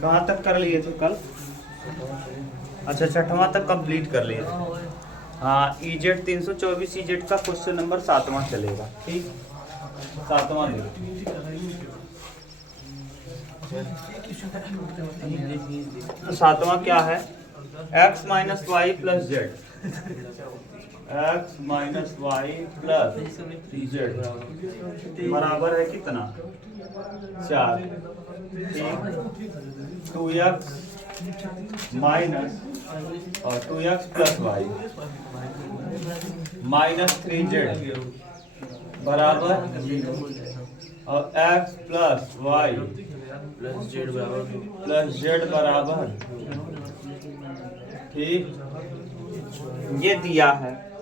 कहाँ तक कर लिए थे कल? अच्छा, छठवां तक कंप्लीट कर लिए थे। हाँ, EZ 324 EZ का क्वेश्चन नंबर 7वां चलेगा। ठीक, 7वां तो 7वां क्या है? x minus Y plus Z, x minus Y plus Z बराबर है कितना? 4। 2x माइनस और 2x plus Y minus 3z बराबर और x plus Y plus Z बराबर। ठीक, ये दिया है।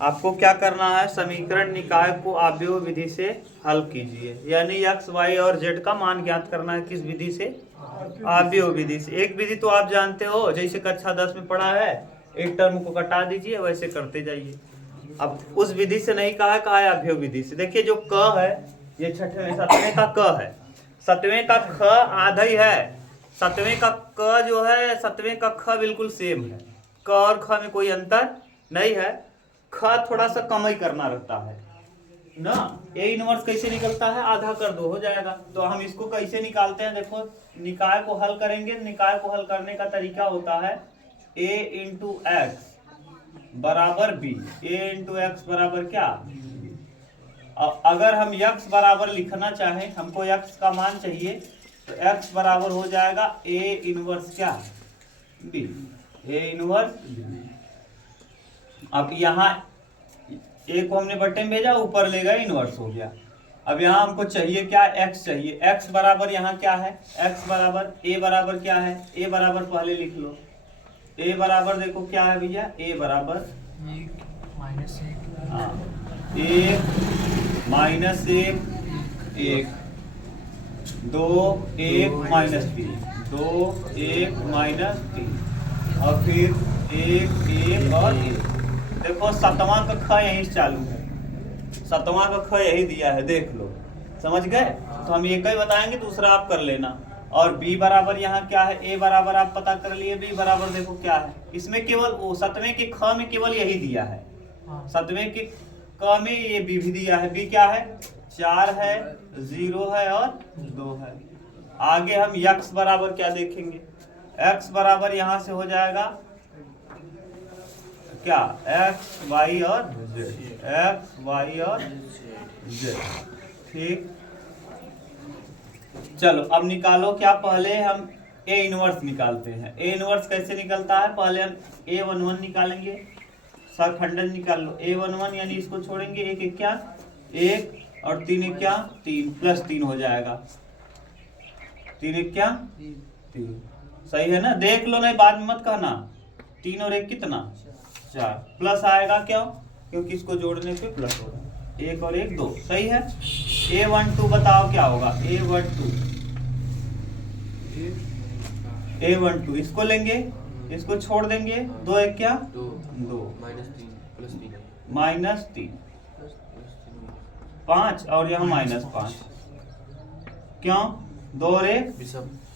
आपको क्या करना है? समीकरण निकाय को आव्यूह विधि से हल कीजिए, यानी x, y और z का मान ज्ञात करना है। किस विधि से? आव्यूह विधि से। एक विधि तो आप जानते हो, जैसे कक्षा 10 में पढ़ा है, एक टर्म को कटा दीजिए, वैसे करते जाइए। अब उस विधि से नहीं कहा है आव्यूह विधि से। देखिए, जो क है ये 7वें का क है, 7वें का ख आधा ही है। 7वें का क जो है 7वें का ख बिल्कुल सेम है। क और ख में कोई अंतर नहीं है। ख थोड़ा सा कम ही करना रहता है ना। ए इनवर्स कैसे निकलता है? आधा कर दो, हो जाएगा। तो हम इसको कैसे निकालते हैं? देखो, निकाय को हल करेंगे। निकाय को हल करने का तरीका होता है a इंटू एक्स बराबर b। a इंटू एक्स बराबर क्या? अगर हम x बराबर लिखना चाहें, हमको x का मान चाहिए, तो x बराबर हो जाएगा a इनवर्स क्या? b। a inverse b। अब यहाँ a को हमने बट्टे में भेजा, ऊपर ले गए, इनवर्स हो गया। अब यहाँ हमको चाहिए क्या? x चाहिए। x बराबर यहाँ क्या है? x बराबर a बराबर क्या है? a बराबर पहले लिख लो। a बराबर देखो क्या है भैया? a बराबर 1 माइनस 1। हाँ, 1 माइनस 1 1 2 1 माइनस 3 2 1 माइनस 3 और फिर 1 1 और 1। देखो, 7वां का ख यहीं से चालू है। 7वां का ख यही दिया है, देख लो। समझ गए? तो हम एक ही बताएंगे, दूसरा आप कर लेना। और b बराबर यहाँ क्या है? a बराबर आप पता कर लिए। b बराबर देखो क्या है? इसमें केवल वो 7वें के ख में केवल यही दिया है। 7वें के क में ये b भी दिया है। b क्या है? 4 है, 0 है और 2 है। आगे हम x बराबर क्या देखेंगे? x बराबर यहाँ से हो जाएगा क्या? x y और z, x y और z। ठीक, चलो अब निकालो क्या? पहले हम a इनवर्स निकालते हैं। a इनवर्स कैसे निकलता है? पहले हम a11 निकालेंगे, सखंडन निकाल लो। a11 यानी इसको छोड़ेंगे, 1 1 क्या 1 और 3 1 क्या 3 प्लस 3 हो जाएगा। 3 1 क्या 3। सही है ना? देख लो, नहीं बाद में मत कहना। 3 और 1 कितना? 4 प्लस आएगा। क्यों? क्योंकि इसको जोड़ने पे प्लस होगा। 1 और 1 2। सही है। a12 बताओ क्या होगा? a12 इसको लेंगे, इसको छोड़ देंगे। 2 1 क्या 2 माइनस 3 5 और यहाँ माइनस 5। क्यों? 2 और 1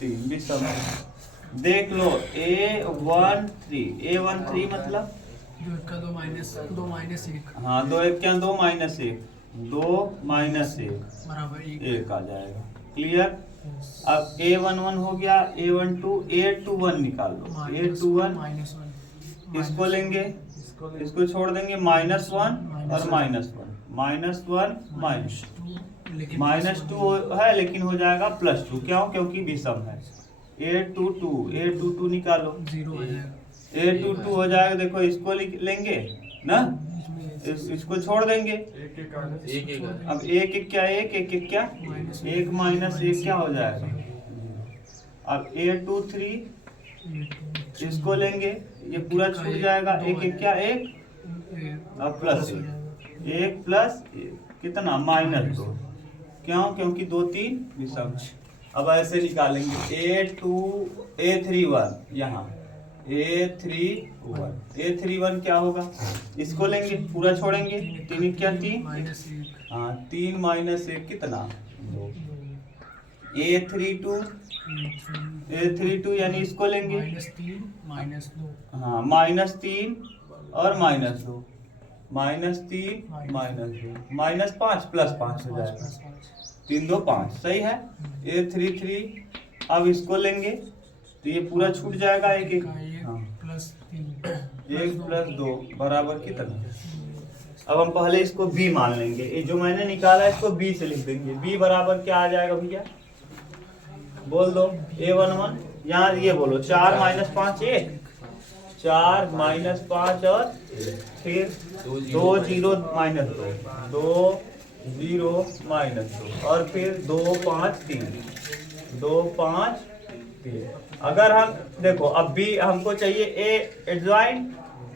3 विषम। देख लो, a13 मतलब 2 1 2 माइनस 1। हाँ, 2 1 क्या 2 माइनस 1 2 माइनस 1 बराबर 1 आ जाएगा। क्लियर? अब a11 हो गया। a21 निकाल लो। a21 माइनस 1 इसको लेंगे, इसको छोड़ देंगे। -1 और -1 -1 -2 है, लेकिन हो जाएगा +2। क्यों? क्योंकि विषम है। a22 निकालो। 0 आ जाएगा। a22 हो जाएगा। देखो, इसको लेंगे ना, इसको छोड़ देंगे। अब 1 1 क्या 1 1 1 क्या 1 माइनस 1 क्या हो जाएगा? अब a23 इसको लेंगे, ये पूरा छूट जाएगा। 1 1 क्या 1 और प्लस 1 प्लस 1 कितना? -2। क्यों? क्योंकि 2 3 विषम है। अब ऐसे निकालेंगे। a31 यहाँ a31 क्या होगा? इसको लेंगे, पूरा छोड़ेंगे। 3 क्या 3 माइनस 1। हाँ, 3 माइनस 1 कितना 2। A32 यानी इसको लेंगे -3 -2 हाँ -3 और -2 -3 -2 -5 +5 हो जाएगा 3 2 5 सही है। A33 अब इसको लेंगे तो ये पूरा छूट जाएगा एक एक हाँ। +3 1 + 2 बराबर कितना। अब हम पहले इसको b मान लेंगे, ये जो मैंने निकाला इसको b से लिख देंगे। b बराबर क्या आ जाएगा भैया, बोल दो। A11 यहाँ ये बोलो 4 - 5 1 4 - 5 और फिर 2 0 -2 2 0 -2 और फिर 2 5 3 2 5 3। अगर हम देखो अब b हमको चाहिए a एडजॉइंट,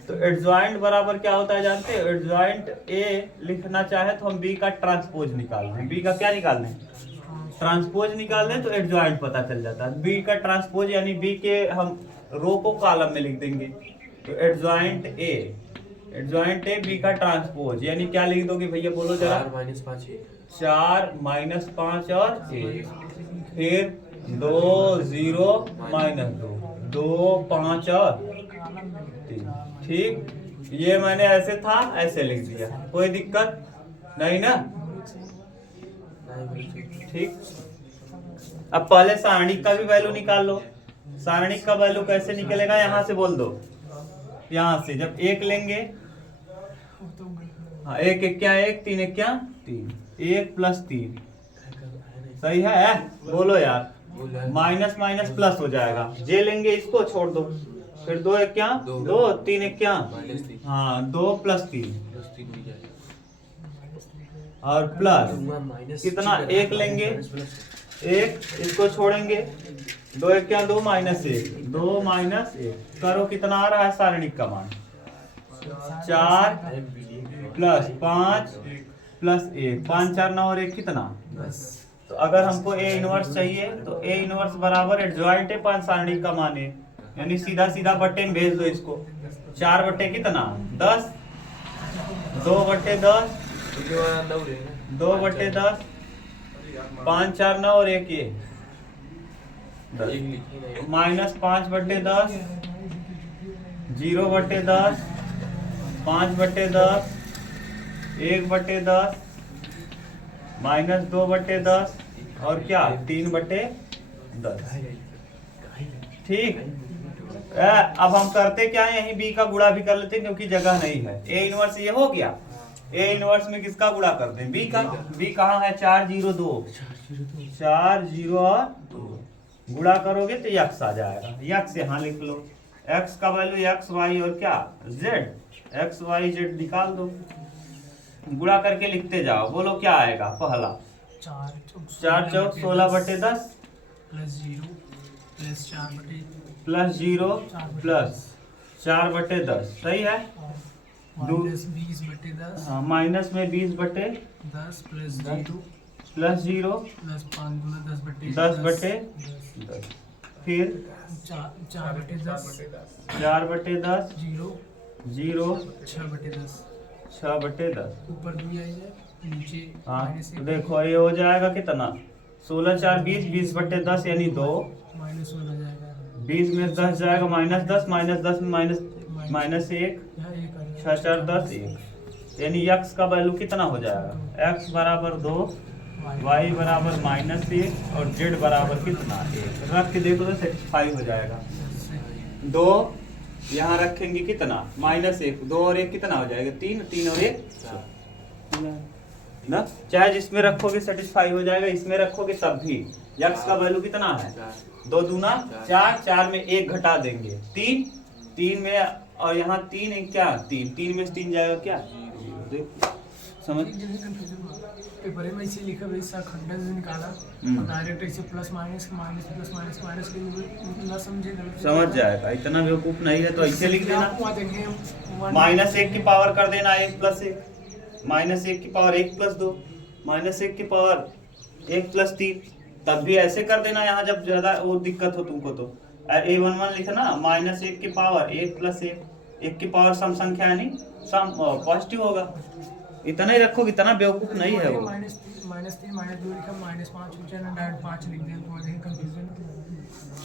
तो एडजॉइंट बराबर क्या होता है जानते हैं। एडजॉइंट a लिखना चाहे तो हम b का ट्रांसपोज निकाल दें। b का क्या निकाल दें, ट्रांसपोज निकाल दें तो एडजॉइंट पता चल जाता है। b का ट्रांसपोज यानी b के हम रो को कॉलम में लिख देंगे तो एडजॉइंट a b का ट्रांसपोज यानी क्या लिख दोगे भैया, बोलो जरा। 4 - 5 और 1 फिर 2 0 -2 2 5 और 3। ठीक, ये मैंने ऐसे था ऐसे लिख दिया, कोई दिक्कत नहीं ना। ठीक, अब पहले सारणिक का भी वैल्यू निकाल लो। सारणिक का वैल्यू कैसे निकलेगा, यहाँ से बोल दो। यहाँ से जब 1 लेंगे, हाँ 1 1 क्या 1 3 1 क्या 3 1 + 3 सही है। बोलो यार, माइनस प्लस हो जाएगा। जे लेंगे इसको छोड़ दो, फिर 2 1 क्या 2 3 1 क्या हाँ 2 + 3 और प्लस कितना 1 लेंगे 1 इसको छोड़ेंगे 2 1 क्या 2 -1 2 -1 करो कितना आ रहा है सारणिक का मान 4 + 5 + 1 5 4 9 और 1 कितना 10। तो अगर हमको A इनवर्स चाहिए तो A इनवर्स बराबर एडजॉइंट है 5 सारणिक का मान है, यानी सीधा सीधा बट्टे में भेज दो इसको। 4 बट्टे कितना 10 2 बट्टे 10 2 बट्टे 10 5 4 9 और 1 ये -5 बट्टे 10 0 बट्टे 10 5 बट्टे 10 1 बट्टे 10 -2 बट्टे 10 और क्या 3 बट्टे 10। ठीक, अब हम करते क्या है, यहीं b का गुणा भी कर लेते हैं क्योंकि जगह नहीं है। A इनवर्स ये हो गया, A इनवर्स में किसका गुणा करते हैं b का। b कहाँ है 4 0 2 4 0 और 2 गुणा करोगे तो x आ जाएगा। x यहाँ लिख लो, x का वैल्यू x y और क्या z x y z निकाल दो, गुणा करके लिखते जाओ। बोलो क्या आएगा, पहला 4 चौक 16 बट्टे 10 +0 + 4 बट्टे 10 सही है। -20 बट्टे 10 हाँ माइनस में 20 बट्टे 10 +0 +0 +5 × 10 बट्टे 10 बट्टे 10 फिर 4 बट्टे 10 4 बट्टे 10 0 6 बट्टे 10 6 बट्टे 10 ऊपर 2 आएगा नीचे हाँ -1 देखो ये हो जाएगा कितना 16 4 20 20 बट्टे 10 यानी 2 -1 हो जाएगा 20 में 10 जाएगा -10 -10 में -1 यहाँ 1 आ 6 4 10 1 यानी x का वैल्यू कितना हो जाएगा x बराबर 2 y बराबर -1 और z बराबर कितना 1 रख के देखो तो सेटिस्फाई हो जाएगा। 2 यहाँ रखेंगे कितना -1 2 और 1 कितना हो जाएगा 3 3 और 1 ना, चाहे जिसमें रखोगे सेटिस्फाई हो जाएगा, इसमें रखोगे तब भी। x का वैल्यू कितना है 2 दूना 4 4 में 1 घटा देंगे 3 3 में और यहाँ 3 1 क्या 3 3 में 3 जाएगा क्या देखो समझ। पेपर में ऐसे लिखा भाई सर खंडन से निकाला और डायरेक्ट ऐसे प्लस माइनस के ना समझे समझ जाएगा, इतना बेवकूफ नहीं है तो ऐसे लिख देना -1 की पावर कर देना 1 + 1 -1 की पावर 1 + 2 -1 की पावर 1 + 3 तब भी ऐसे कर देना। यहाँ जब ज्यादा वो दिक्कत हो तुमको तो A11 लिखना -1 की पावर 1 + 1 1 की पावर सम संख्या यानी सम पॉजिटिव होगा। इतना ही रखोगे, इतना बेवकूफ नहीं है वो। -3 -2 लिखा, -5 पूछा ना, डायरेक्ट 5 लिख दिया, तो वही कंफ्यूजन।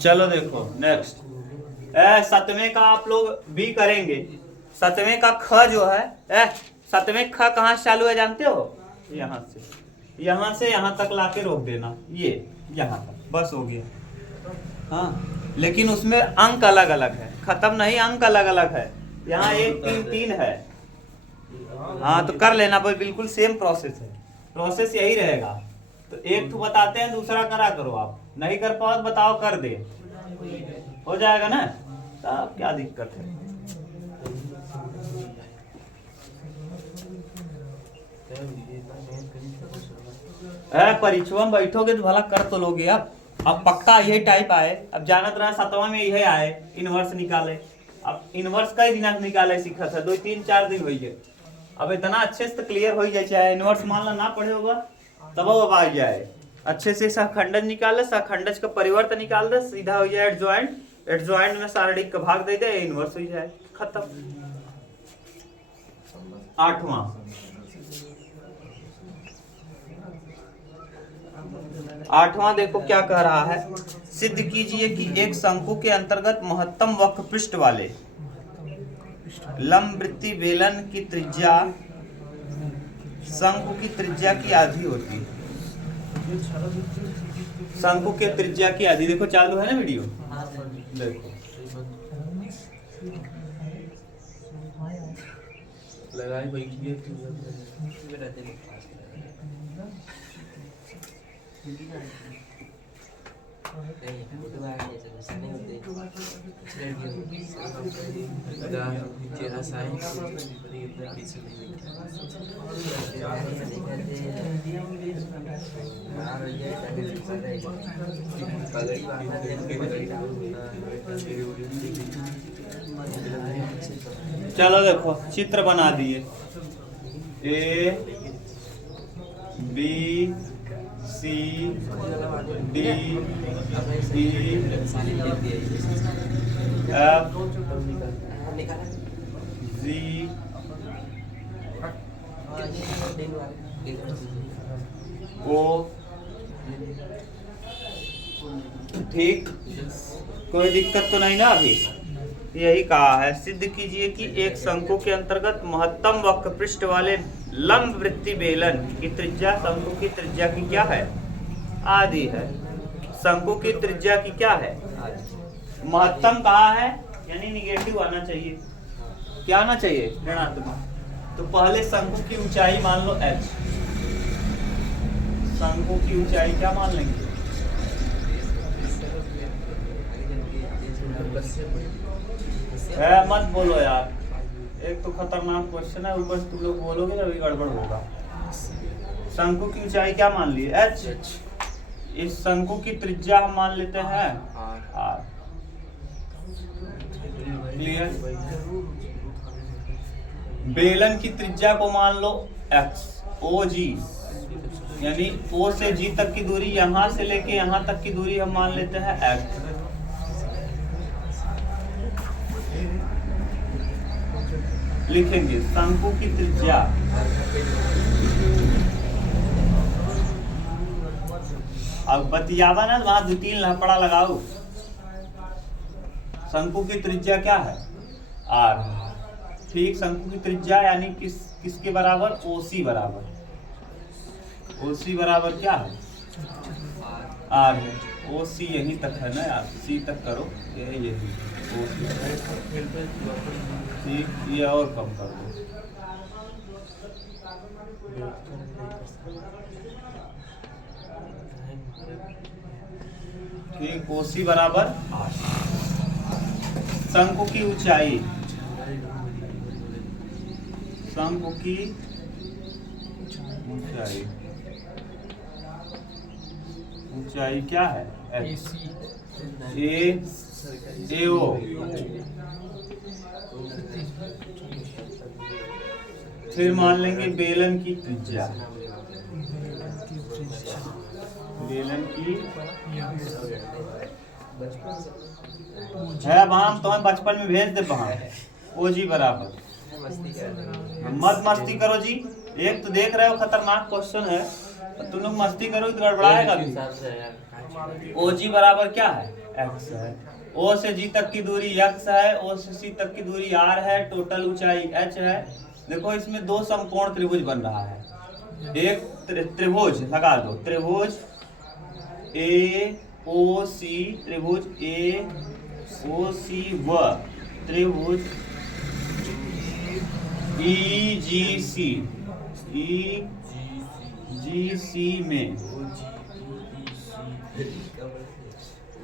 चलो देखो नेक्स्ट, सतवें का आप लोग भी करेंगे। सतवें का ख जो है, सतवें ख कहाँ से चालू है जानते हो? यहाँ से यहाँ तक लाके रोक देना, ये यहाँ तक, बस हो गया। हाँ, लेकिन उसमें अंक अलग अलग है, खत्म नहीं, अंक अलग अलग है। यहाँ 1 3 3 है। हाँ तो कर लेना, बिल्कुल सेम प्रोसेस है, प्रोसेस यही रहेगा। तो एक तो बताते हैं, दूसरा करा करो। आप नहीं कर पाओ तो बताओ, कर दे, हो जाएगा ना, तब क्या दिक्कत है। परीक्षा में बैठोगे तो भला कर तो लोगे। अब पक्का यही टाइप आए, अब जानत रहा 7वां में यही आए, इनवर्स निकाले। अब इनवर्स कई दिन निकाले सीखा था, 2 3 4 दिन हुई है। अब इतना अच्छे से क्लियर हो जाए, चाहे इनवर्स मान ला ना पढ़े होगा तब अब आ जाए। अच्छे से सहखंडन निकाले, सहखंडज का परिवर्तन निकाल दे, सीधा हो जाए एडजॉइंट, एडजॉइंट में सारणिक का भाग दे दे, इनवर्स हो जाए, खत्म। 8वां देखो क्या कह रहा है। सिद्ध कीजिए कि एक शंकु के अंतर्गत महत्तम वक्र पृष्ठ वाले लंब वृत्तीय बेलन की त्रिज्या शंकु की त्रिज्या की आधी होती है। शंकु के त्रिज्या की आधी, देखो चालू है ना वीडियो, देखो लगाए बैठिए। चलो देखो चित्र बना दिए, A B C D E F G O. ठीक, कोई दिक्कत तो नहीं ना अभी? यही कहा है, सिद्ध कीजिए कि एक शंकु के अंतर्गत महत्तम वक्र पृष्ठ वाले लंब वृत्तीय बेलन की त्रिज्या शंकु की त्रिज्या की क्या है? आधी है। शंकु की त्रिज्या की क्या है? महत्तम कहा है, यानी निगेटिव आना चाहिए। क्या आना चाहिए? ऋणात्मक। तो पहले शंकु की ऊंचाई मान लो h। शंकु की ऊंचाई क्या मान लेंगे? मत बोलो यार, एक तो खतरनाक क्वेश्चन है, ऊपर तुम लोग बोलोगे तभी गड़बड़ होगा। शंकु की ऊंचाई क्या मान ली? h। इस शंकु की त्रिज्या हम मान लेते हैं r। क्लियर? बेलन की त्रिज्या को मान लो x, OG, यानी O से G तक की दूरी, यहां से लेके यहां तक की दूरी हम मान लेते हैं x। लिखेंगे शंकु की त्रिज्या अब बतियावा ना, वहां 2 3 लपड़ा लगाओ। शंकु की त्रिज्या क्या है? r। ठीक, शंकु की त्रिज्या यानी किसके बराबर? OC बराबर। OC बराबर क्या है? r है। OC यहीं तक है ना यार, C तक करो, यही ठीक, ये और कम कर दो। ठीक, OC बराबर शंकु की ऊंचाई, शंकु की ऊंचाई, ऊंचाई क्या है? AO। फिर मान लेंगे बेलन की त्रिज्या, बेलन की है वहां, तो हम बचपन में भेज दे वहां OG बराबर। मत मस्ती करो जी, एक तो देख रहे हो खतरनाक क्वेश्चन है, तुम लोग मस्ती करो तो गड़बड़ाएगा भी। हिसाब से है। ओ जी बराबर क्या है, एक्स है। ओ से जी तक की दूरी एक्स है, ओ से सी तक की दूरी आर है, टोटल ऊंचाई एच है। देखो इसमें दो समकोण त्रिभुज बन रहा है। एक त्रिभुज लगा दो, त्रिभुज ए ओ सी, त्रिभुज ए ओ सी व त्रिभुज ई जी सी, ई जी सी में,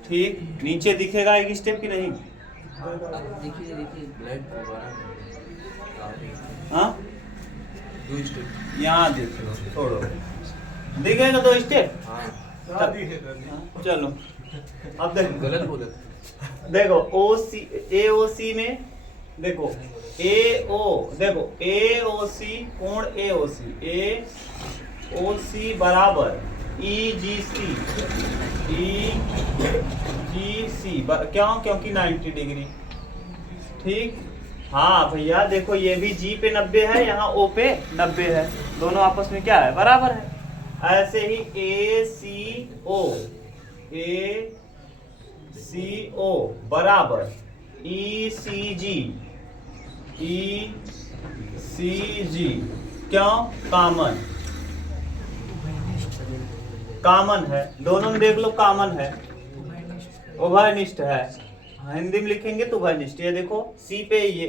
ठीक। नीचे दिखेगा एक स्टेप की नहीं? देखिए ब्लैक दोबारा हाँ, दो स्टेप यहाँ देख लो, छोड़ो, दिखेगा दो स्टेप। हाँ चलो अब देखो, गलत बोला। देखो ओ सी, ए ओ सी में देखो ए ओ, देखो ए ओ सी कोण ए ओ सी, ए ओ सी बराबर ई जी सी, ई जी सी क्यों? क्योंकि 90 डिग्री, ठीक। हाँ भैया देखो ये भी जी पे 90 है, यहाँ ओ पे 90 है, दोनों आपस में क्या है, बराबर है। ऐसे ही ए सी ओ, ए सी ओ बराबर ई सी जी, ई सी जी, क्यों? कामन, कामन है, दोनों में देख लो कामन है, उभयनिष्ठ है। हिंदी में लिखेंगे तो उभयनिष्ठ। ये देखो सी पे ये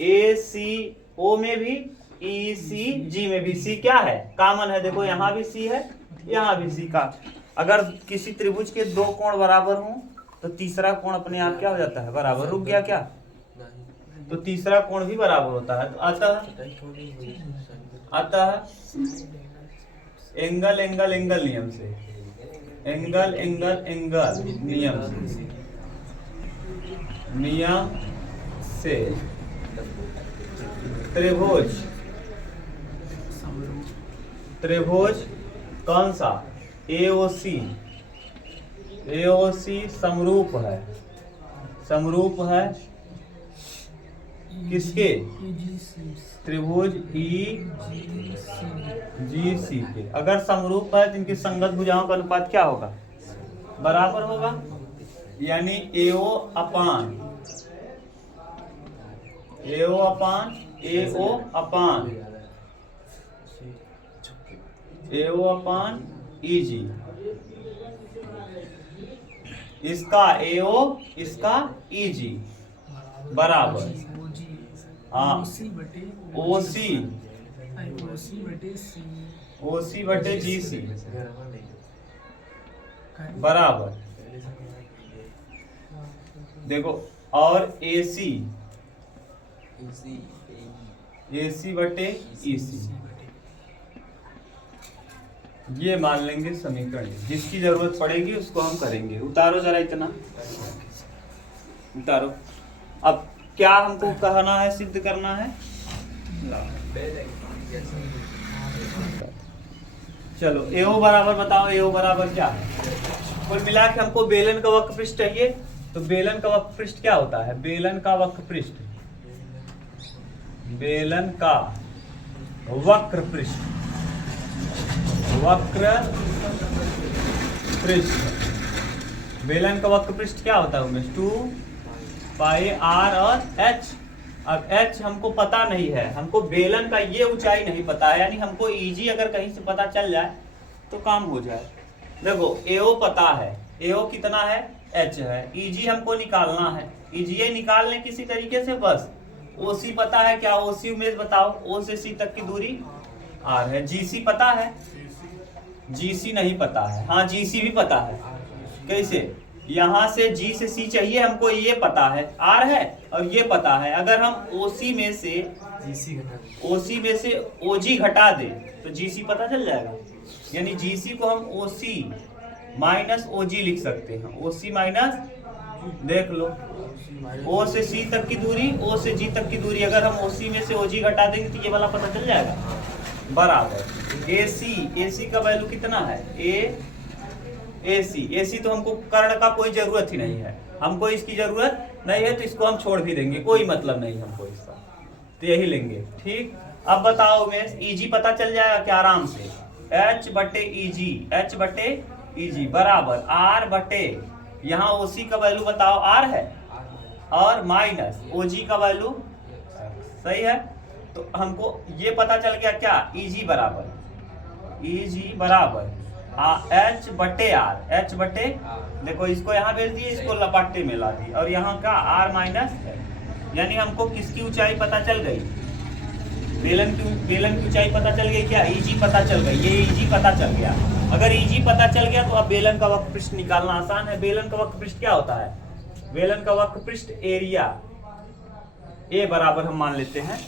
ए सी ओ में भी, ई सी जी में भी सी क्या है, कामन है। देखो यहाँ भी सी है, यहाँ भी सी का। अगर किसी त्रिभुज के दो कोण बराबर हों तो तीसरा कोण अपने आप क्या हो जाता है, बराबर। रुक गया क्या? तो तीसरा कोण भी बराबर होता है। अतः एंगल एंगल एंगल नियम से, एंगल एंगल एंगल नियम से त्रिभुज, त्रिभुज कौन सा, एओसी, एओसी समरूप है, समरूप है किसके, त्रिभुज ई जी सी के। अगर समरूप है तो इनकी संगत भुजाओं का अनुपात क्या होगा, बराबर होगा। यानी एओ अपान एओ अपान एओ अपान एओ अपान ईजी, इसका एओ इसका ईजी बराबर, हाँ ओसी, ओसी बटे जी सी बराबर। देखो और एसी, एसी बटे ईसी, ये मान लेंगे समीकरण। जिसकी जरूरत पड़ेगी उसको हम करेंगे। उतारो जरा इतना, उतारो। अब क्या हमको कहना है, सिद्ध करना है। चलो एओ बराबर बताओ, एओ बराबर क्या है। कुल मिला के हमको बेलन का वक्र पृष्ठ चाहिए। तो बेलन का वक्र पृष्ठ क्या होता है, बेलन का वक्र पृष्ठ, बेलन का वक्र पृष्ठ, वक्र पृष्ठ, बेलन का वक्र पृष्ठ क्या होता है उमेश, 2 पाई आर और एच। अब एच हमको पता नहीं है, हमको बेलन का ये ऊंचाई नहीं पता है, यानी हमको ईजी अगर कहीं से पता चल जाए तो काम हो जाए। देखो एओ पता है, एओ कितना है, एच है। ईजी हमको निकालना है, ईजी निकालने किसी तरीके से बस। ओसी पता है क्या, ओसी उमेश बताओ, ओ से सी तक की दूरी आर है। जीसी पता है, जीसी नहीं पता है। हाँ जीसी भी पता है, कैसे, यहाँ से जी से सी चाहिए हमको, ये पता है आर है और ये पता है। अगर हम ओसी में से जीसी घटा, ओसी में से ओजी घटा दे तो जीसी पता चल जाएगा। यानी जीसी को हम ओसी माइनस ओजी लिख सकते हैं। ओसी माइनस, देख लो ओ से सी तक की दूरी, ओ से जी तक की दूरी, अगर हम ओसी में से ओजी घटा देंगे तो ये वाला पता चल जाएगा बराबर। एसी, एसी का वैल्यू कितना है, एसी, एसी तो हमको कर्ण का कोई जरूरत ही नहीं है, हमको इसकी जरूरत नहीं है तो इसको हम छोड़ भी देंगे, कोई मतलब नहीं हमको इसका, तो यही लेंगे। ठीक, अब बताओ मैं ईजी पता चल जाएगा क्या आराम से, एच बटे ई जी बराबर आर बटे, यहाँ ओसी का वैल्यू बताओ आर है और माइनस ओजी का वैल्यू, सही है। तो हमको ये पता चल गया क्या, ईजी बराबर एच बटे आर, एच बटे, देखो इसको यहाँ भेज दिए, इसको लपाटे में ला दी, और यहाँ का आर माइनस है, यानी हमको किसकी ऊंचाई पता चल गई, बेलन की ऊंचाई पता चल गई क्या, ईजी पता चल गई, ये ईजी पता चल गया। अगर ईजी पता चल गया तो अब बेलन का वक्र पृष्ठ निकालना आसान है। बेलन का वक्र पृष्ठ क्या होता है, बेलन का वक्र पृष्ठ एरिया ए बराबर हम मान लेते हैं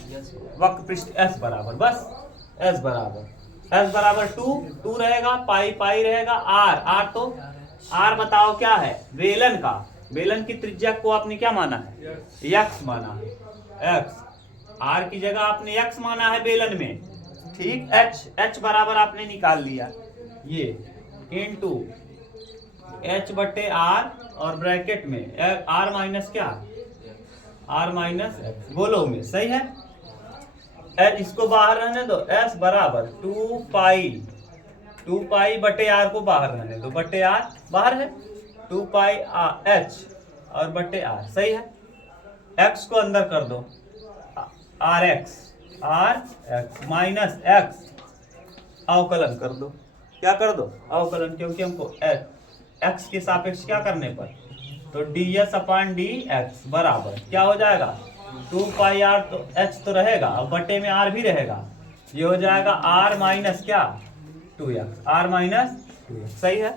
वक्र पृष्ठ एस बराबर, बस एस बराबर 2 रहेगा, पाई रहेगा, आर तो आर बताओ क्या है, बेलन का, बेलन की त्रिज्या को आपने क्या माना है, यक्स माना है, एक्स, आर की जगह आपने यक्स माना है बेलन में, ठीक। एच बराबर आपने निकाल लिया, ये इनटू एच बटे आर और ब्रैकेट में आर माइनस क्या, आर माइनस एक्स, बोलो में सही है। इसको बाहर रहने दो, एस बराबर 2 पाई बटे आर को बाहर रहने दो, बटे आर बाहर है, 2 पाई एच और बटे आर, सही है। एक्स को अंदर कर दो, आर एक्स माइनस एक्स, अवकलन कर दो, क्या कर दो, अवकलन, क्योंकि हमको एक्स के सापेक्ष क्या करने पर, तो ds अपान डी एक्स बराबर क्या हो जाएगा, 2 पाई आर, तो एच तो रहेगा और बटे में आर भी रहेगा, ये हो जाएगा आर माइनस क्या 2x, आर माइनस 2x, सही है।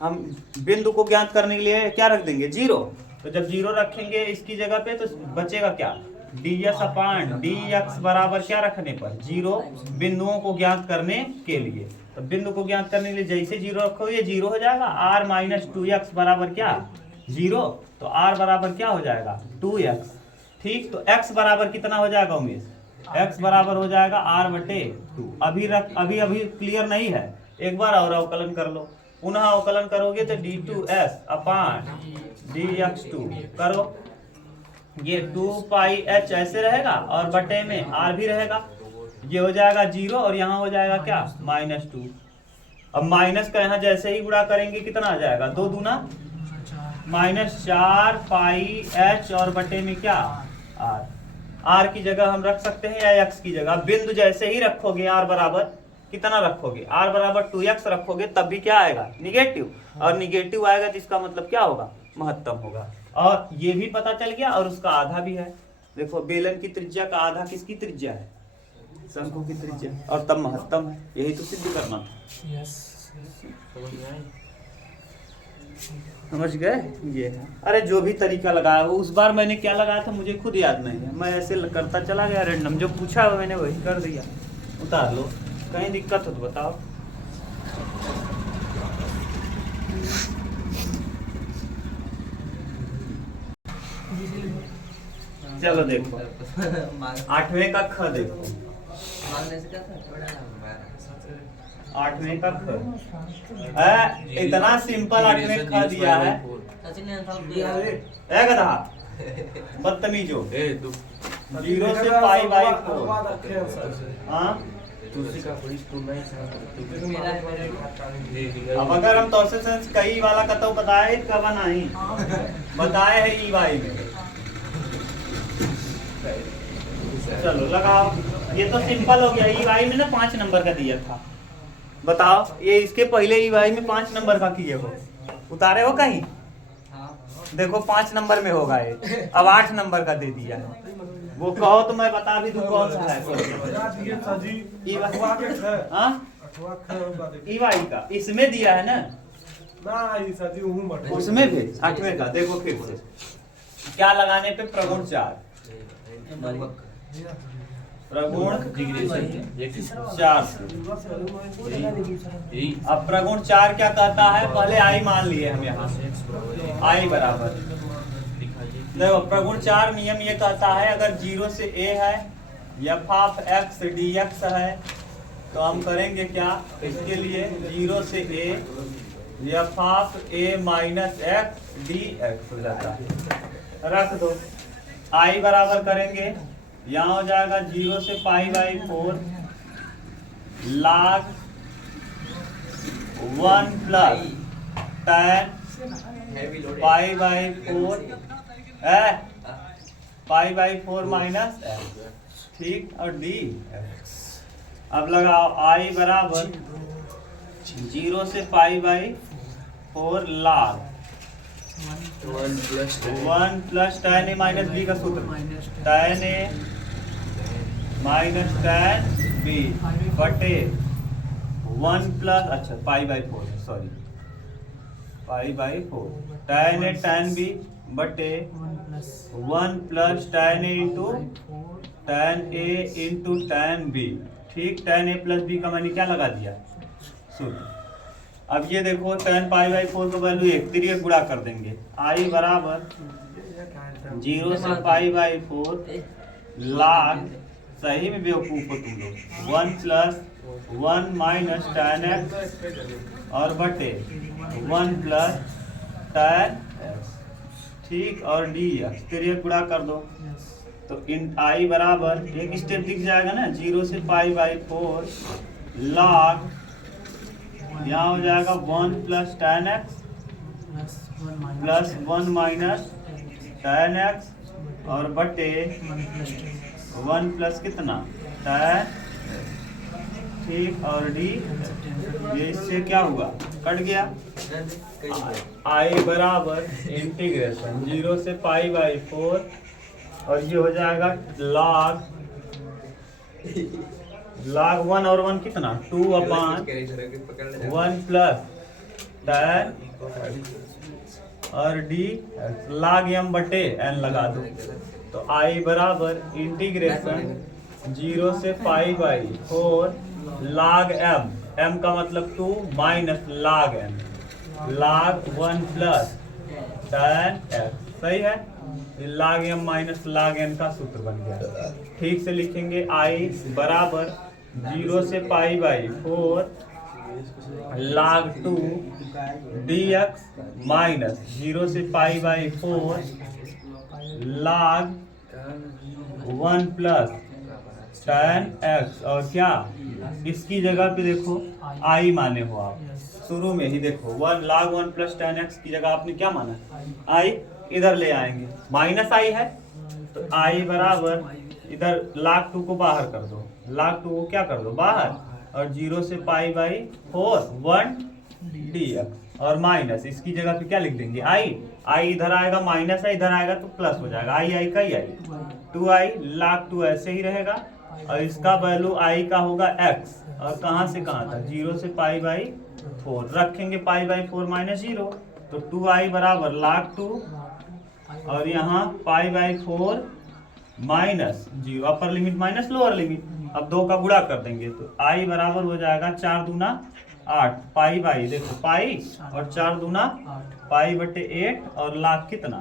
हम बिंदु को ज्ञात करने के लिए क्या रख देंगे, 0, तो जब 0 रखेंगे इसकी जगह पे तो बचेगा क्या, ds अपान डी एक्स बराबर क्या रखने पर 0, बिंदुओं को ज्ञात करने के लिए, तो बिंदु को ज्ञात करने के लिए जैसे 0 रखोगे 0 हो जाएगा, r माइनस 2x बराबर क्या 0, तो r बराबर क्या हो जाएगा 2x, ठीक। तो x बराबर कितना हो जाएगा उमेश, x बराबर हो जाएगा r बटे 2। अभी क्लियर नहीं है, एक बार और अवकलन कर लो, पुनः अवकलन करोगे तो d2s अपान dx2 करो, ये 2 पाई h ऐसे रहेगा और बटे में r भी रहेगा, ये हो जाएगा 0 और यहाँ हो जाएगा क्या -2। अब माइनस का यहाँ जैसे ही गुणा करेंगे कितना आ जाएगा, 2 दूना -4 पाई h और बटे में क्या r की जगह हम रख सकते हैं या x की जगह, बिंदु जैसे ही रखोगे r बराबर कितना रखोगे, r बराबर 2x रखोगे तब भी क्या आएगा निगेटिव, और निगेटिव आएगा तो इसका मतलब क्या होगा, महत्तम होगा। और ये भी पता चल गया और उसका आधा भी है, देखो बेलन की त्रिज्या का आधा किसकी त्रिज्या है, शंकु की त्रिज्या, और तब महत्तम है, यही तो सिद्ध करना था। समझ गए, ये है। अरे जो भी तरीका लगाया वो उस बार मैंने क्या लगाया था मुझे खुद याद नहीं है, मैं ऐसे करता चला गया रैंडम, जो पूछा वो मैंने वही कर दिया, उतार लो, कहीं दिक्कत हो तो बताओ। चलो देखो 8वें का ख देखो, 8वें का ख, इतना सिंपल 8वें ख दिया है, गधा बदतमीजो, 0 से पाई बाई 4, हाँ अब अगर हम तो सेंस कई वाला कतो बताए कब नहीं बताए है ई वाई में, चलो लगाओ, ये तो सिंपल हो गया, ई वाई में ना 5 नंबर का दिया था, बताओ ये इसके पहले ई वाई में 5 नंबर का किए हो, उतारे हो कहीं, देखो 5 नंबर में होगा ये, अब 8 नंबर का दे दिया है, वो कहो तो मैं बता भी दूं कौन सा है, ई वाई का इसमें दिया है ना, उसमें भी 8वें का देखो फिर से क्या लगाने पे, प्रगुण 4, प्रगुण 4, अब प्रगुण 4 क्या कहता है, पहले आई मान लिए हम यहाँ, आई बराबर, देखो प्रगुण 4 नियम ये कहता है अगर 0 से a है, f ऑफ x dx है, तो हम करेंगे क्या, इसके लिए 0 से a f of a minus x dx हो जाता है, रख दो, i बराबर करेंगे, यहाँ हो जाएगा 0 से pi by 4 log 1 plus tan हैवी लोड pi by 4 pi by 4 minus ठीक। और डी अब लगाओ आई बराबर 0 से pi by 4 log 1 plus 1 plus tan A minus B का सूत्र minus tan A minus tan B बटे 1 प्लस अच्छा pi by 4 sorry pi by 4 tan A tan B बटे 1 plus tan A into tan A into tan B ठीक। tan ए plus B का मैंने क्या लगा दिया सूत्र। अब ये देखो tan पाई बाई 4 का वैल्यू 1 तिरिय गुणा कर देंगे आई बराबर 0 से पाई बाई 4 log सही में बेवकूफ हो तुम लोग 1 प्लस 1 माइनस tan x और बटे 1 प्लस tan ठीक और डी एक्स तिरिय गुणा कर दो तो इन आई बराबर एक स्टेप दिख जाएगा ना 0 से पाई बाई 4 log यहाँ हो जाएगा 1 plus tan x plus 1 minus tan x और बटे 1 प्लस कितना tan ठीक और डी ये इससे क्या हुआ कट गया। आई बराबर इंटीग्रेशन 0 से पाई बाई 4 और ये हो जाएगा log 1 और 1 कितना 2 अपान 1 प्लस tan और डी log m बटे n लगा दो तो आई बराबर इंटीग्रेशन 0 से पाई बाई 4 log m का मतलब 2 minus log n log 1 plus tan x सही है। log m minus log n का सूत्र बन गया ठीक से लिखेंगे आई बराबर 0 से pi by 4 log 2 dx minus 0 से pi by 4 log 1 plus tan x और क्या इसकी जगह पे देखो आई माने हो आप शुरू में ही देखो 1 log 1 प्लस tan x की जगह आपने क्या माना आई इधर ले आएंगे माइनस आई है तो आई बराबर इधर log 2 को बाहर कर दो log 2 को क्या कर दो बाहर और 0 से पाई बाई 4 1 dx और माइनस इसकी जगह पे क्या लिख देंगे आई आई इधर आएगा माइनस है इधर आएगा तो प्लस हो जाएगा आई आई का ही आई 2i log 2 ऐसे ही रहेगा और इसका वैल्यू आई का होगा x और कहाँ से कहाँ तक 0 से पाई बाई 4 रखेंगे पाई बाई 4 माइनस 0 तो 2i बराबर log 2 और यहाँ पाई by 4 minus 0 upper limit minus lower limit अब 2 का गुणा कर देंगे तो i बराबर हो जाएगा 4 दूना 8 पाई बाई देखो पाई और 4 दूना पाई बटे 8 और log कितना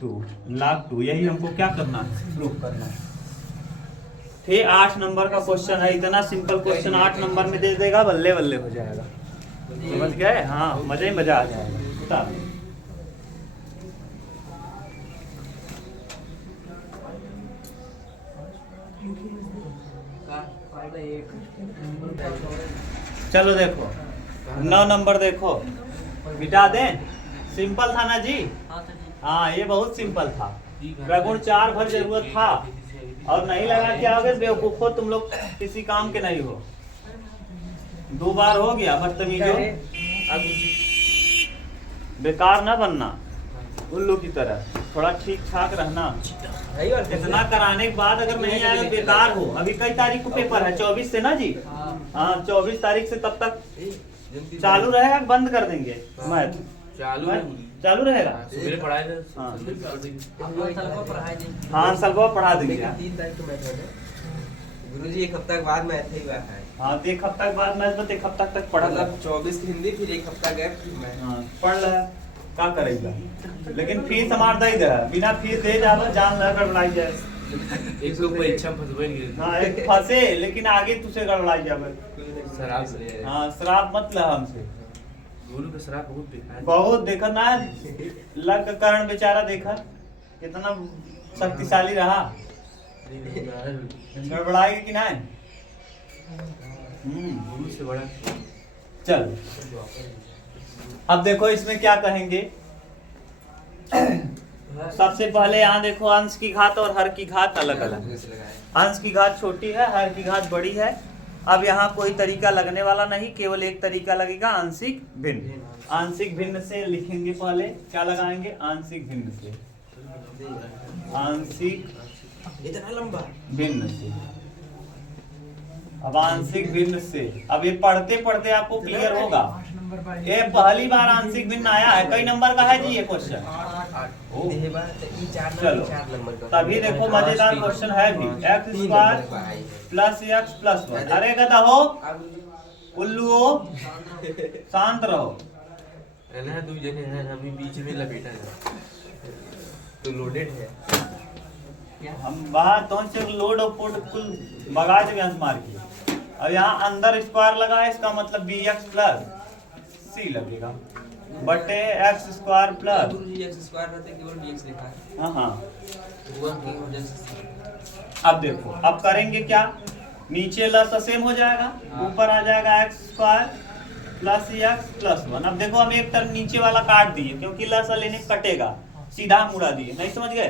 2 log 2 यही हमको क्या करना है प्रूफ करना है ठीक। 8 नंबर का क्वेश्चन है इतना सिंपल क्वेश्चन 8 नंबर में दे देगा बल्ले बल्ले हो जाएगा समझ गए हाँ मजा ही मजा आ जाएगा। चलो देखो 9 नंबर देखो मिटा दें सिंपल था ना जी हाँ ये बहुत सिंपल था प्रगुण 4 भर जरूरत था और नहीं लगा क्या हो गया बेवकूफ हो तुम लोग किसी काम के नहीं हो 2 बार हो गया बदतमीजो बेकार ना बनना उल्लू की तरह थोड़ा ठीक ठाक रहना इतना कराने के बाद अगर नहीं आया तो बेकार हो। अभी कई तारीख को पेपर है 24 से ना जी हाँ 24 तारीख से तब तक चालू रहेगा बंद कर देंगे मैथ चालू रहेगा हाँ सलवा पढ़ा देंगे 3 तारीख को मैथ है गुरुजी एक हफ्ता के बाद मैथ ही हुआ है हाँ तो एक हफ्ता के बाद मैथ बस एक हफ्ता तक पढ़ा मतलब 24 की हिंदी फिर एक हफ्ता गैप फिर मैथ हाँ पढ़ रहा क्या करेगा लेकिन फीस हमार दे दे बिना फीस दे जावे जान लगा गड़बड़ाई जाए एक लोग परीक्षा में फंसबे हाँ एक फंसे लेकिन आगे तुझसे गड़बड़ाई जावे शराब से हाँ शराब मत ला हमसे गुरु का शराब बहुत बेकार बहुत देखा ना लक का कारण बेचारा देखा कितना शक्तिशाली रहा गड़बड़ाएगी कि नहीं गुरु से बड़ा चल अब देखो इसमें क्या कहेंगे। सबसे पहले यहाँ देखो अंश की घात और हर की घात अलग अलग। अंश की घात छोटी है, हर की घात बड़ी है। अब यहाँ कोई तरीका लगने वाला नहीं, केवल एक तरीका लगेगा, आंशिक भिन्न। आंशिक भिन्न से लिखेंगे, पहले क्या लगाएंगे, आंशिक भिन्न से, आंशिक इतना लंबा भिन्न से। अब आंशिक भिन्न से, अब ये पढ़ते पढ़ते आपको क्लियर होगा। 8 नंबर पर ये पहली बार आंशिक भिन्न आया है। कई नंबर का है जी ये क्वेश्चन? चलो तभी देखो मजेदार क्वेश्चन है भी। X square plus X plus one. अरे गधा हो, उल्लू हो, शांत रहो। दो जने हैं, अभी बीच में लपेटा है तो लोडेड है। हम बाहर तो से लोड और पोर्ट कुल भगा देंगे अंश मार के। अब यहाँ अंदर स्क्वायर लगा है, इसका मतलब बी एक्स प्लस सी लगेगा बटे x square plus. X square रहते केवल dx लिखा है। हाँ हाँ। हुआ की वजह से। अब देखो अब करेंगे क्या, नीचे लस सेम हो जाएगा, ऊपर आ जाएगा x square plus X plus one. अब देखो हम एक तरफ नीचे वाला काट दिए क्योंकि लस लेने कटेगा, सीधा मुड़ा दिए, नहीं समझ गए।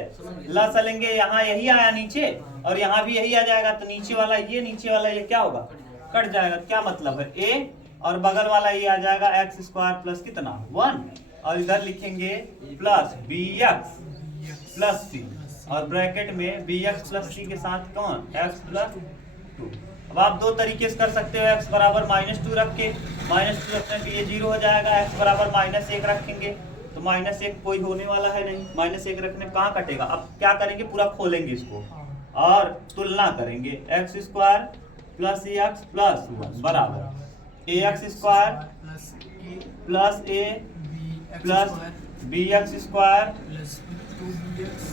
लस लेंगे, यहाँ यही आया नीचे और यहाँ भी यही आ जाएगा, तो नीचे वाला ये, नीचे वाला ये क्या होगा, कट जाएगा। क्या मतलब है, ए और बगल वाला ये आ जाएगा एक्स स्क्वायर प्लस कितना 1, और इधर लिखेंगे प्लस बी एक्स प्लस सी, और ब्रैकेट में बी एक्स प्लस सी के साथ कौन, एक्स प्लस 2। अब आप दो तरीके से कर सकते हो, एक्स बराबर -2 रख के, -2 रखने पे ये 0 हो जाएगा। एक्स बराबर -1 रखेंगे तो -1 कोई होने वाला है नहीं, -1 रखने पे कहाँ कटेगा। अब क्या करेंगे, पूरा खोलेंगे इसको और तुलना करेंगे। X square plus X plus 1 बराबर A X square plus A plus B X square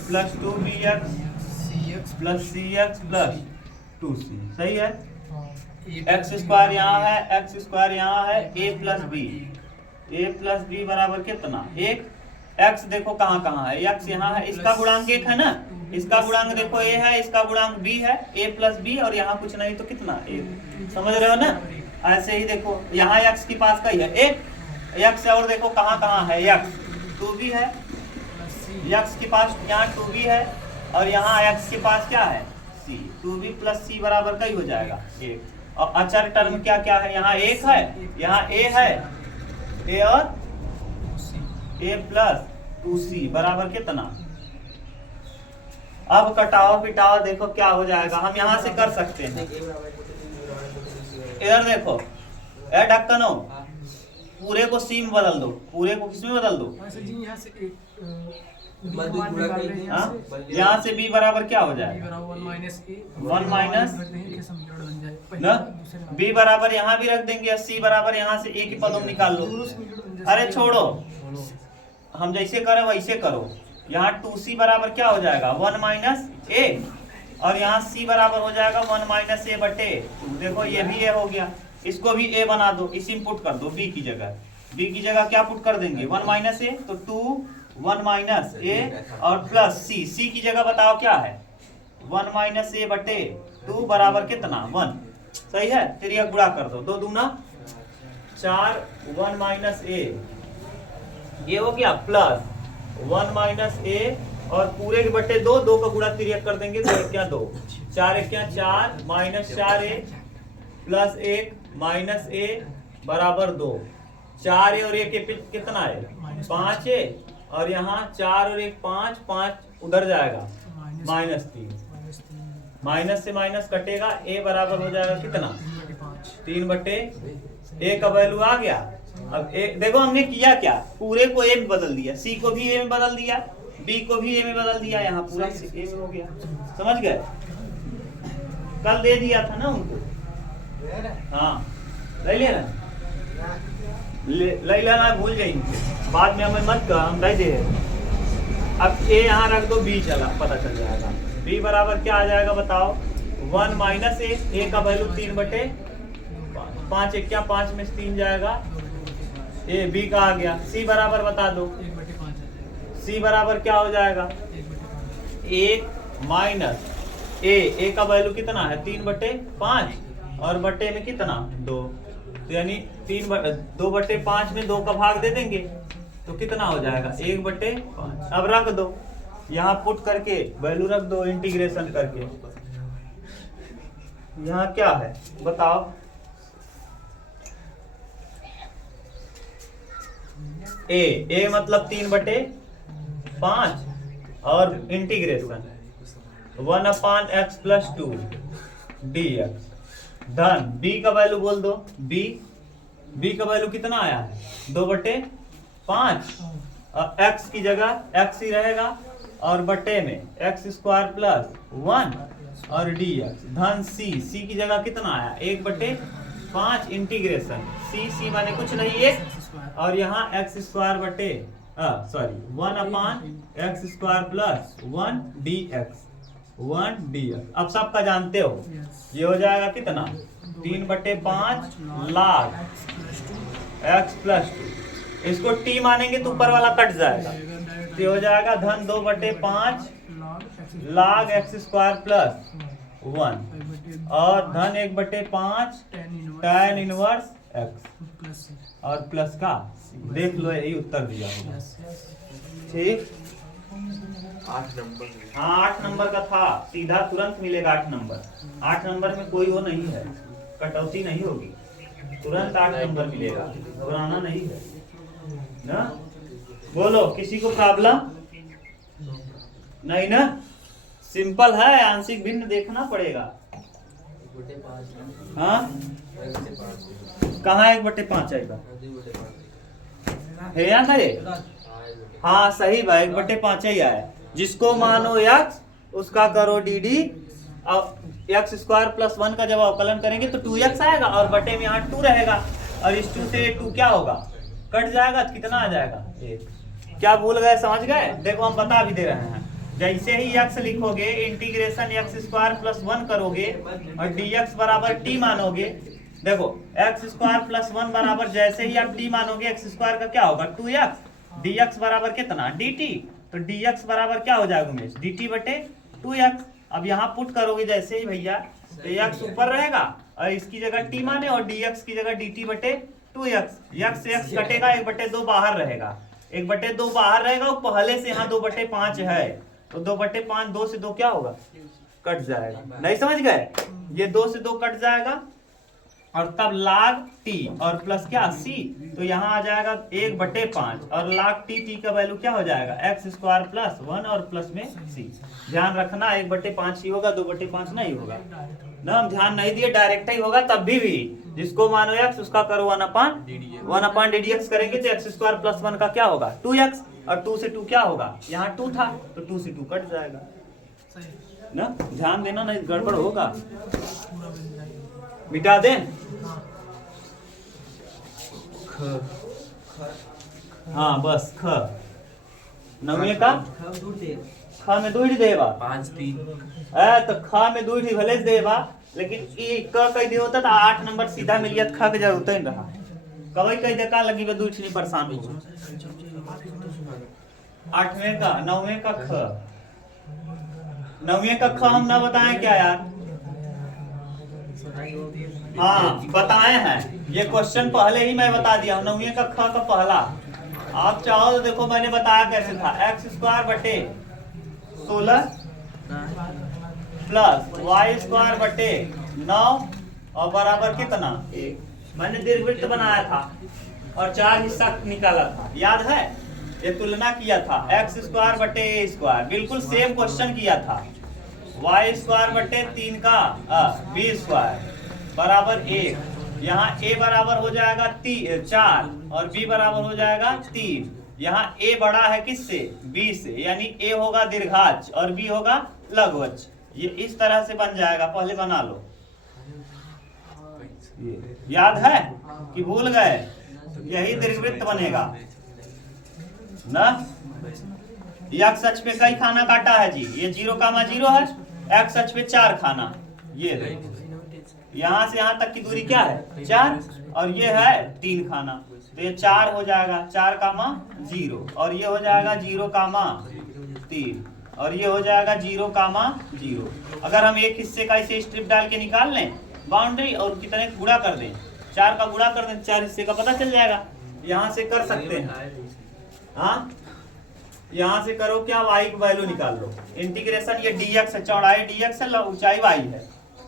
plus 2बी X plus C X plus 2c। सही है। एक्स स्क्वायर यहाँ है, एक्स स्क्वायर यहाँ है, ए प्लस बी बराबर कितना 1। एक्स देखो कहाँ कहाँ है, एक्स यहाँ है, इसका गुणांक 1 है ना, इसका गुणांक देखो a है, इसका गुणांक b है, a प्लस बी, और यहाँ कुछ नहीं तो कितना 1। समझ रहे हो ना। ऐसे ही देखो यहाँ x के पास का ही है 1, x और देखो कहाँ कहाँ है, x 2b है, x के पास यहाँ 2b है, और यहाँ x के पास क्या है c, 2b प्लस c बराबर का ही हो जाएगा 1। और अचर टर्म क्या क्या है, यहाँ 1 है, यहाँ a है, a और a प्लस 2c बराबर कितना। अब कटाओ पिटाओ देखो क्या हो जाएगा, हम यहाँ से कर सकते हैं। इधर देखो ए ढक्कनो, पूरे को सी में बदल दो, पूरे को किसमें बदल दो, यहाँ से b बराबर क्या हो जाएगा 1 माइनस ना, b बराबर यहाँ भी रख देंगे, c बराबर यहाँ से a की पदों में निकाल लो। अरे छोड़ो, हम जैसे करें वैसे करो। यहाँ 2c बराबर क्या हो जाएगा 1 माइनस a, और यहाँ c बराबर हो जाएगा 1 माइनस a बटे 2। देखो ये भी a हो गया, इसको भी a बना दो, इसी में पुट कर दो b की जगह। b की जगह क्या पुट कर देंगे 1 माइनस a, तो 2 1 माइनस a और प्लस c की जगह बताओ क्या है 1 माइनस a बटे 2 बराबर कितना 1। सही है। फिर यह गुणा कर दो, 2 दूना 4, 1 माइनस a ये हो गया प्लस 1 माइनस a, और पूरे के बटे 2, 2 का गुणा तिरिया कर देंगे, 2 क्या 2, 4 क्या 4 minus 4a plus 1 minus a बराबर 2। 4a और 1 कितना है 5a, और यहाँ 4 और 1 5, 5 उधर जाएगा -3, माइनस से माइनस कटेगा, a बराबर हो जाएगा कितना 3 बटे a का वैल्यू आ गया। अब देखो हमने किया क्या, पूरे को a में बदल दिया, c को भी a में बदल दिया, b को भी a में बदल दिया, यहाँ पूरा a में हो गया। समझ गए। कल दे दिया था ना उनको, हाँ ले लेना, ले लेना, भूल जाएंगे बाद में, हमें मत कर, हम दे दे। अब a यहाँ रख दो, b चला पता चल जाएगा। b बराबर क्या आ जाएगा बताओ 1 माइनस a का वैल्यू 3 बटे 5, क्या 5 में से 3 जाएगा, ए बी का आ गया। सी बराबर बता दो, सी बराबर क्या हो जाएगा 1 माइनस ए का वैल्यू कितना है 3 बटे 5, और बटे में कितना 2, तो यानी 2/5 में 2 का भाग दे देंगे तो कितना हो जाएगा 1/5। अब रख दो, यहाँ पुट करके वैल्यू रख दो इंटीग्रेशन करके। यहाँ क्या है बताओ, ए मतलब 3/5 और इंटीग्रेशन 1/x + 2 dx धन b का वैल्यू बोल दो। b का वैल्यू कितना आया है 2/5 और x की जगह x ही रहेगा और बटे में x² + 1 और dx धन c की जगह कितना आया 1/5 इंटीग्रेशन c माने कुछ नहीं 1 और यहाँ x² 1/x² + 1 dx अब सबका जानते हो ये हो जाएगा कितना 3/5 log x + 2। इसको t मानेंगे तो ऊपर वाला कट जाएगा तो ये हो जाएगा धन 2/5 log x² + 1 और धन 1/5 tan इनवर्स x और प्लस का देख लो यही उत्तर दिया होगा। ठीक 8 नंबर। हाँ 8 नंबर का था, सीधा तुरंत मिलेगा 8 नंबर। 8 नंबर में कोई वो नहीं है, कटौती नहीं होगी, तुरंत 8 नंबर मिलेगा, घबराना नहीं है ना। बोलो किसी को प्रॉब्लम नहीं ना, सिंपल है, आंशिक भिन्न देखना पड़ेगा। हाँ कहाँ 1/5 आएगा है या नहीं? हाँ सही भाई 1/5 ही आया। जिसको मानो x उसका करो dd और x² + 1 का जब अवकलन करेंगे तो 2x आएगा और बटे में यहाँ 2 रहेगा और इस 2 से 2 क्या होगा कट जाएगा तो कितना आ जाएगा 1। क्या भूल गए समझ गए? देखो हम बता भी दे रहे हैं, जैसे ही x लिखोगे इंटीग्रेशन x² + 1 करोगे और dx बराबर t मानोगे। देखो x² + 1 बराबर जैसे ही आप t मानोगे x² का क्या होगा 2x, dx बराबर कितना dt, तो dx बराबर क्या हो जाएगा उमेश dt/2x। अब यहाँ पुट करोगे जैसे ही भैया तो x ऊपर रहेगा और इसकी जगह t माने और dx की जगह dt/2x। x से x कटेगा 1/2 बाहर रहेगा, 1/2 बाहर रहेगा और पहले से यहाँ 2/5 है तो 2/5 2 से 2 क्या होगा कट जाएगा। नहीं समझ गए? ये 2 से 2 कट जाएगा और तब log t और प्लस क्या c, तो यहाँ आ जाएगा 1/5 और log t का वैल्यू क्या हो जाएगा x² + 1 और प्लस में c। ध्यान रखना 1/5 ही होगा, 2/5 नहीं होगा ना। हम ध्यान नहीं दिए डायरेक्ट ही होगा तब भी जिसको मानो x उसका करो 1/ddx करेंगे तो x² + 1 का क्या होगा 2x और 2 से 2 क्या होगा यहाँ 2 था तो 2 से 2 कट जाएगा ना। ध्यान देना नहीं गड़बड़ होगा, मिटा दें। हाँ बस ख नवे का ख में 2 देवा 5 3 तो ख में 2 भले देवा, लेकिन ई क कह दे होता तो 8 नंबर सीधा मिल गया, ख के जरूरत ही रहा। कभी कह दे का लगी 2 नहीं परेशान हो। 8वें का 9वें का ख, 9वें का ख हम ना बताएं क्या यार? हाँ बताए हैं, ये क्वेश्चन पहले ही मैं बता दिया हूँ। 9वीं का ख का पहला आप चाहो तो देखो मैंने बताया कैसे था, x² / 16 प्लस y² / 9 और बराबर कितना 1। मैंने दीर्घवृत्त बनाया था और 4 हिस्सा निकाला था, याद है? ये तुलना किया था x² / a², बिल्कुल सेम क्वेश्चन किया था। y² / 3 का b² बराबर 1, यहाँ a बराबर हो जाएगा 4 और b बराबर हो जाएगा 3। यहाँ a बड़ा है किससे b से, यानी a होगा दीर्घाच और b होगा लघुवच। ये इस तरह से बन जाएगा, पहले बना लो। याद है कि भूल गए? यही दीर्घवृत्त बनेगा ना। x अक्ष पे कई खाना काटा है जी, ये 0,0 है, x अक्ष पे 4 खाना, ये यहाँ से यहाँ तक की दूरी क्या है 4 और ये है 3 खाना, तो ये 4 हो जाएगा 4,0 और ये हो जाएगा 0,3 और ये हो जाएगा 0,0। अगर हम एक हिस्से का इसे स्ट्रिप डाल के निकाल लें बाउंड्री और कितने गुणा कर दें 4 का गुणा कर दें 4 हिस्से का पता चल जाएगा। यहाँ से कर सकते हैं, हाँ यहाँ से करो क्या, y की वैल्यू निकाल लो। इंटीग्रेशन ये dx है, चौड़ाई dx है, ऊंचाई y है,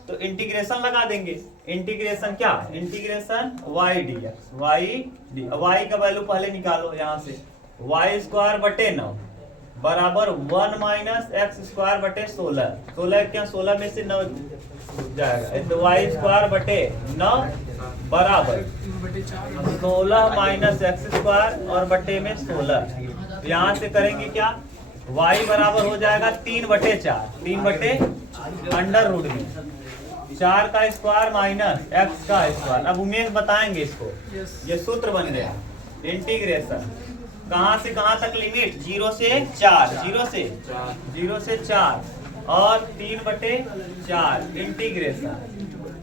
तो इंटीग्रेशन लगा देंगे। इंटीग्रेशन क्या, इंटीग्रेशन y dx, y का वैल्यू पहले निकालो यहाँ से, y स्क्वायर बटे 9 बराबर 1 माइनस एक्स स्क्वायर बटे 16। 16 क्या, 16 में से 9 जाएगा, तो y स्क्वायर बटे 9 बराबर 16 माइनस एक्स स्क्वायर और बटे में 16। यहाँ से करेंगे क्या, y बराबर हो जाएगा 3/4, 3 अंडर रूट में 4 का स्क्वायर माइनस एक्स का स्क्वायर। अब उमेश बताएंगे इसको, ये सूत्र बन गया। इंटीग्रेशन कहाँ से कहाँ तक लिमिट, 0 से 4, 0 से 4 और 3/4 integration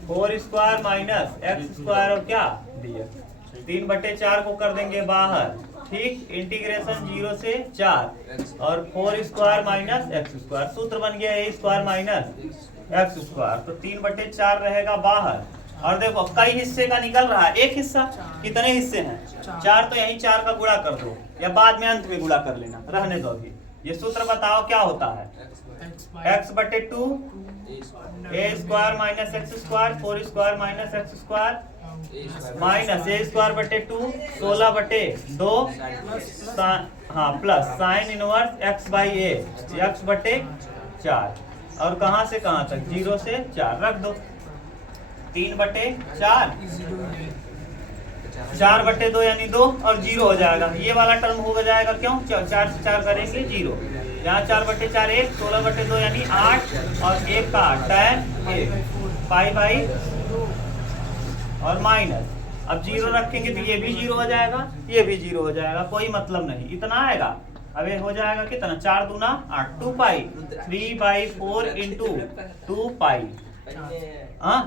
4 square minus x square और क्या dx, 3/4 को कर देंगे बाहर, ठीक। इंटीग्रेशन 0 से 4 और 4 स्क्वायर माइनस एक्स स्क्वायर, सूत्र बन गया a square minus x square, तो 3/4 रहेगा बाहर। और देखो कई हिस्से का निकल रहा है, एक हिस्सा, कितने हिस्से हैं 4, तो यही 4 का गुणा कर दो या बाद में अंत में गुणा कर लेना, रहने दो अभी। ये सूत्र बताओ क्या होता है, x/2 a square minus x square, 4 square minus x square minus a square बटे 2 16/2 हाँ plus sine inverse x/a x/4। और कहाँ से कहाँ तक, 0 से 4 रख दो, 3/4 4/2 यानी 2 और 0 हो जाएगा। ये वाला टर्म हो जाएगा, क्यों 4 से 4 करेंगे 0, यहाँ 4/4 1, 16/2 यानी 8 और 1 का 8 tan 1 पाई और माइनस। अब 0 रखेंगे तो ये भी 0 हो जाएगा, ये भी 0 हो जाएगा, कोई मतलब नहीं, इतना आएगा। अब ये हो जाएगा कितना, 4 दूना 8, 2 पाई 3/4 इंटू 2 पाई। हाँ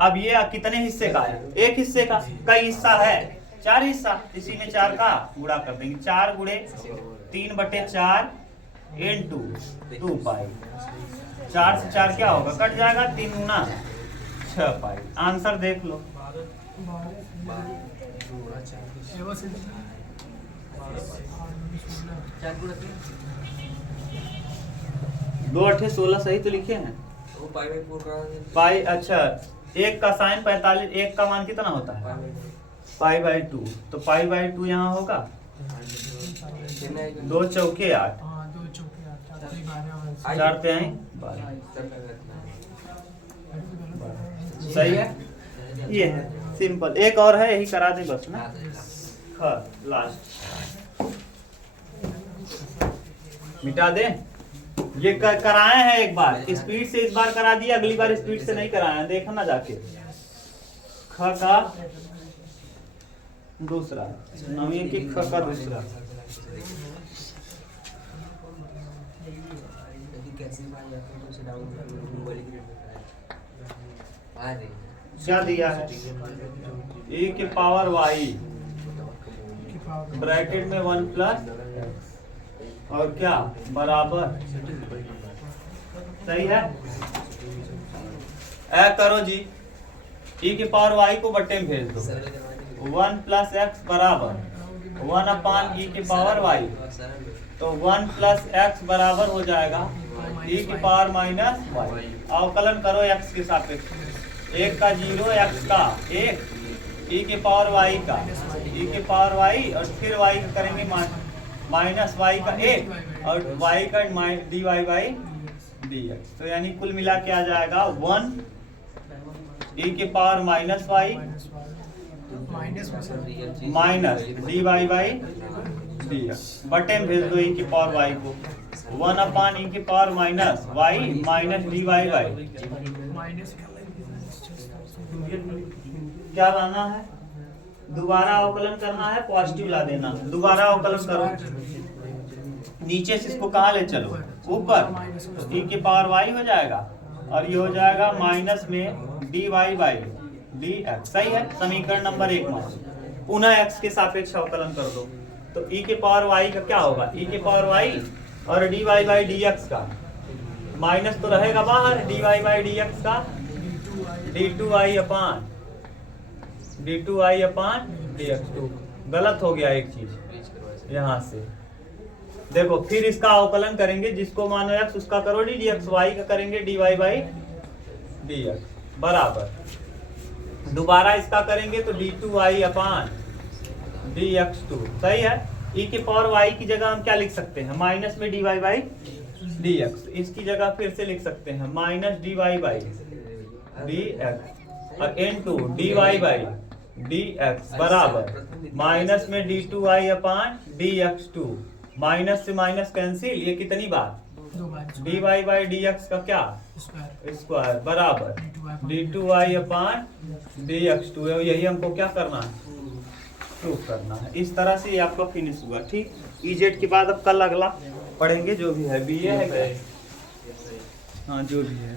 अब ये कितने हिस्से का है, एक हिस्से का, कई हिस्सा है 4 हिस्सा, इसी में 4 का गुणा कर देंगे, 4 गुणे 3/4 इंटू 2 पाई। 4 से 4 क्या होगा, कट जाएगा, 3 गुना 6 पाई। आंसर देख लो, 2 8 16 सही तो लिखे हैं। पाई अच्छा, 1 का साइन 45, 1 का मान कितना होता है π/2, तो π/2 यहाँ होगा 2 चौके 8, 4 तिहाई 12, सही है। ये है सिंपल, एक और है, यही करा दे बस ना, लास्ट मिटा दे। ये कराए हैं एक बार, स्पीड से इस बार करा दिया, अगली बार स्पीड से नहीं कराया, देखना जाके। ख का दूसरा, नवीं की ख का दूसरा, क्या दिया है, e की पावर y ब्रैकेट में 1 प्लस और क्या बराबर, सही है। ऐ करो जी, e की पावर y को बट्टे में भेज दो, 1 प्लस एक्स बराबर 1/e की पावर y, तो 1 प्लस एक्स बराबर हो जाएगा e की पावर माइनस y। अवकलन करो x के सापेक्ष, 1 का 0 x का 1 e की पावर y का e की पावर y और फिर y का करेंगे माइनस y का 1 और y का dy/dx, तो यानी कुल मिला के आ जाएगा 1 e की power minus y minus dy/dx, बटे में भेज दो e की पावर y को, 1/e की power minus y minus dy/, क्या लाना है, दोबारा अवकलन करना है, पॉजिटिव ला देना। दोबारा अवकलन करो, नीचे से इसको कहाँ ले चलो, ऊपर, तो e की पावर y हो जाएगा और ये हो जाएगा माइनस में dy/dx, सही है। समीकरण नंबर 1 में पुनः x के सापेक्ष अवकलन कर दो, तो e के पावर y का क्या होगा, e के पावर y और dy/dx का माइनस तो रहेगा बाहर, dy/dx का d2i/dy d2i अपान dx2। गलत हो गया एक चीज यहाँ से। देखो फिर इसका अवकलन करेंगे, जिसको मानो x उसका करो d, dx y का करेंगे dy बाई dx बराबर। दोबारा इसका करेंगे तो d2i अपान dx2। सही है। e के पावर y की जगह हम क्या लिख सकते हैं, माइनस में dy बाई dx। इसकी जगह फिर से लिख सकते हैं माइनस dy बाई dx और n2 dy बाई dx बराबर माइनस में d2i अपान dx2। माइनस से माइनस कैंसिल, ये कितनी बार, 2 बार dy बाई dx का क्या स्क्वायर स्क्वायर बराबर d2i अपान dx2। यही हमको क्या करना है, प्रूफ करना है। इस तरह से ये आपका फिनिश हुआ। ठीक, EZ के बाद अब कल अगला पढ़ेंगे जो भी है, BA है क्या, हाँ जो भी है।